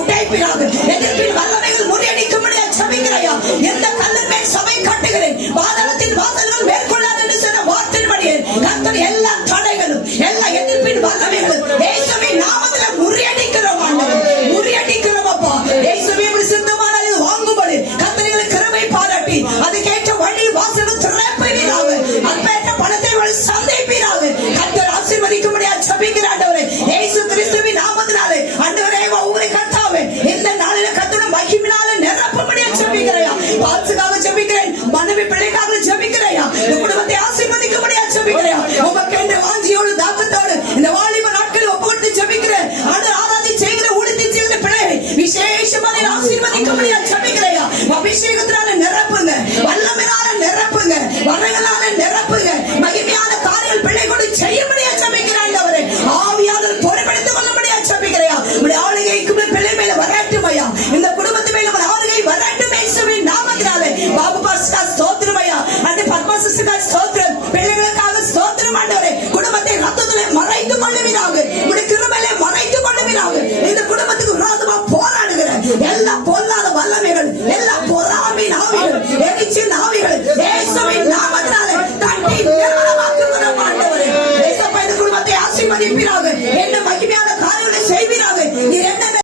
உடைப்பீராக. எதிர்ப்பின் வல்லமைகள் முறியடிக்கும்படியா ஜெபிக்கிறேன். எந்த கல்லின் மேல் சபை கட்டுகிறேன், பாதாளத்தின் வாசல்கள் மேற்கொள்ளாது என்று சொன்ன வார்த்தையின்படியே கர்த்தர் எல்லா தடைகளும் எல்லா எதிர்ப்பின் வல்லமைகளும் இயேசுவின் நாமத்தில் முறியடிக்கிறோம். ஆண்டவரே முறியடிக்கிறோம் அப்பா. இயேசுவின் பரிசுத்தமான இது வாங்கும்படி கர்த்தர் கிருபை பாராட்டி அதுக்கேற்ற வழி வாசலும் திறப்பீராக. அப்பேற்ற பணத்தை வழி சந்தைப்பீராக. கர்த்தர் ஆசீர்வதிக்கும்படியா ஜெபிக்கிறேன். ஆண்டவரே இயேசு கிறிஸ்துவின் நாமத்தினாலே ஆண்டவரே ஒவ்வொரு கர்த்தாவே இந்த நாளில கர்த்தர் மகிமையினாலே நிரப்பும்படியா ஜெபிக்கிறேன். பால்சுக்காக ஜெபிக்கிறேன், மனைவி பிள்ளைக்காக ஜெபிக்கிறேன், இந்த குடும்பத்தை ஆசீர்வதிக்கும்படியா ஜெபிக்கிறேன். உமக்கு என்ற வாஞ்சியோடு தாக்கத்தோடு இந்த வாலிப நாட்களில் ஒப்புக்கொண்டு ஜெபிக்கிறேன். ஆராதி செய்கிற ஊழியத்தை செய்கிற பிள்ளைகளை விசேஷமாக ஆசீர்வதிக்கும்படியா ஜெபிக்கிறேன். அபிஷேகத்தினால நிரப்புங்க, வல்லமையினால நிரப்புங்க, வரங்களால நிரப்புங்க, மகிமையான காரியங்கள் பிள்ளை கொண்டு செய்யும்படியா ஜெபிக்கிறேன். ஆண்டவரே ஆவியானவர் பொறுப்பெடுத்துக் கொள்ளும்படியா ஜெபிக்கிறேன். உம்முடைய ஆளுகைக்கு பிள்ளை மேல வரட்டும் ஐயா, இந்த குடும்பத்து மேல ஆளுகை வரட்டும் இயேசுவின் நாமத்தினாலே. பாபு பாஸ்கா ஸ்தோத்திரம் ஐயா, அந்த பத்மசுகா ஸ்தோத்திரம், பிள்ளைகளுக்காக ஸ்தோத்திரம். ஆண்டவரே குடும்பத்தை ரத்தத்திலே மறைத்துக் கொள்ளுவீராக, உம்முடைய கிருபையிலே மறைத்துக் கொள்ளுவீராக. இந்த குடும்பத்துக்கு விரோதமா போராடுகிற எல்லா